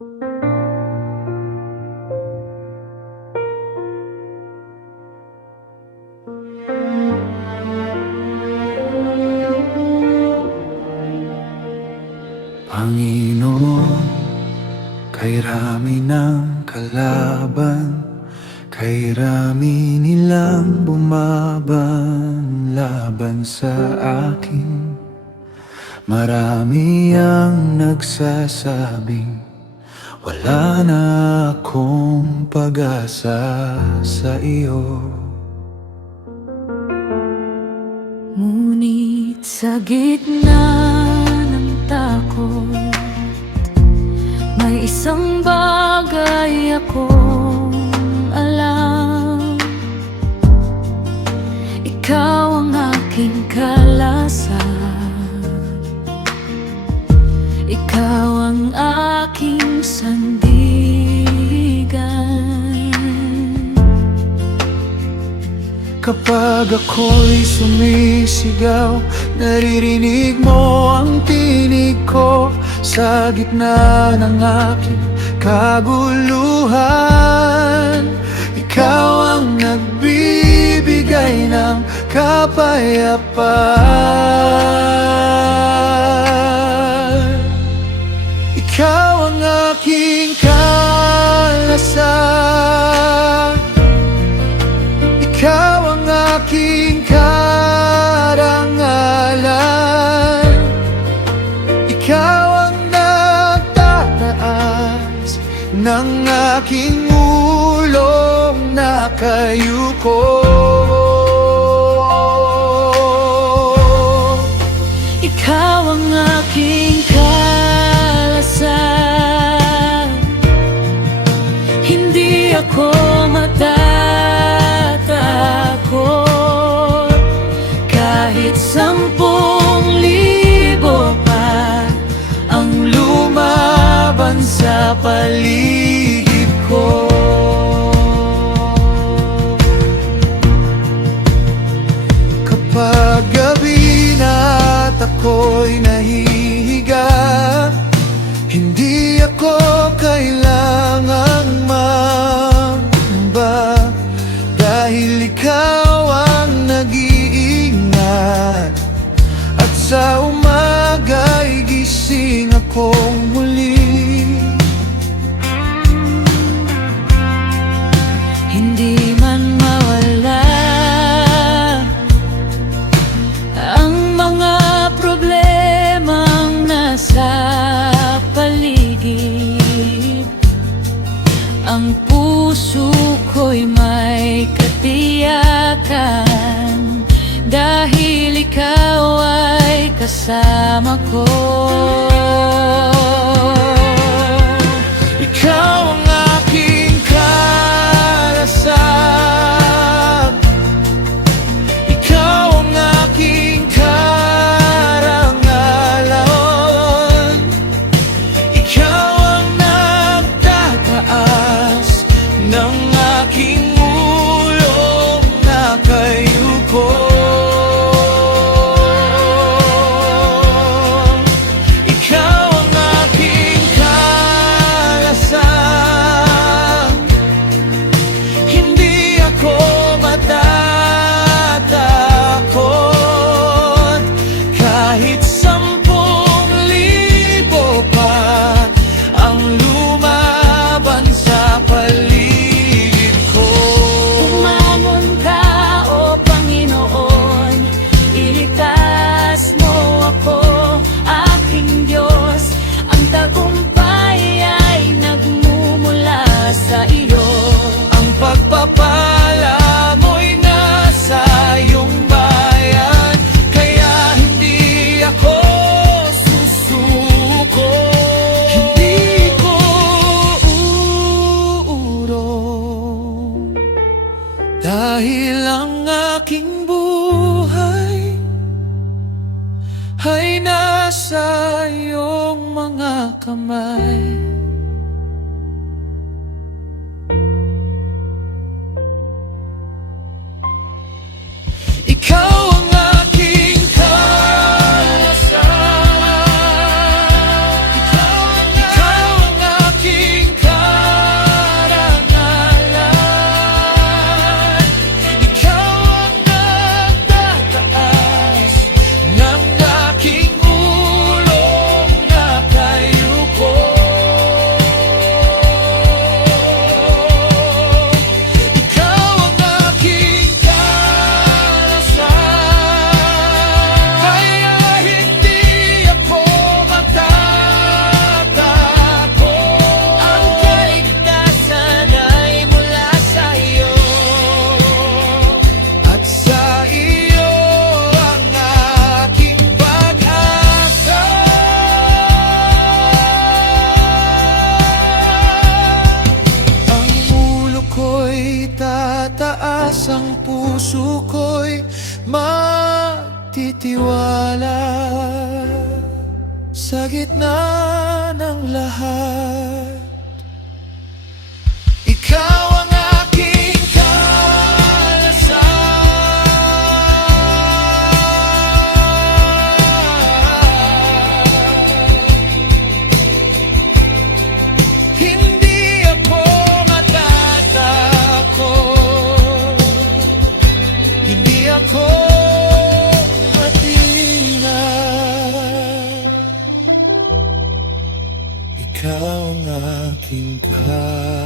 Panginoon, kay rami ng kalaban, kay rami nilang bumaban laban sa akin. Marami ang nagsasabing wala na akong pag-asa sa iyo. Ngunit sa gitna ng takot, may isang bagay akong alam. Ikaw ang aking kalasan, ikaw ang aking sandigan. Kapag ako'y sumisigaw, naririnig mo ang tinig ko sa gitna ng aking kaguluhan. Ikaw ang nagbibigay ng kapayapaan. Ikaw ang aking kalasan, ikaw ang aking karangalan. Ikaw ang nagtataas ng aking ulong nakayuko. Ikaw ang aking kalasan, hindi ako matatakot. Kahit 10,000 pa ang lumaban sa paligid ko, kapag gabi na at ako'y nahihiga, hindi ako kailangang mangamba, dahil ikaw ang nag-iingat. At sa umaga'y gising akong muli. hindi man mawala ang mga problemang nasa paligid. Ang puso ko'y may katiyakan, dahil ikaw ay kasama ko. Ikaw ang aking kalasan, ikaw ang aking karangalan. Ikaw ang nagtataas ng aking ulong nakayuko. Ikaw ang aking kalasan, hindi ako matatakot. Kahit 10,000 pa ang lumaban sa paligid ko. Umangon ka, O Panginoon, iligtas mo ako, aking Diyos. Ang tagumpay ay nagmumula sa iyo. Ang pagpapala mo'y nasa iyong bayan, kaya hindi ako susuko. Hindi ko uurong, dahil ang aking buhay ay nasa iyong mga kamay. Ikaw ang aking kalasan, ikaw ang aking puso ko'y magtitiwala. Sa gitna ng lahat, ikaw ang aking kalasan. Hindi ako matatakot, hindi ako matingnan. Ikaw ang aking kalasan.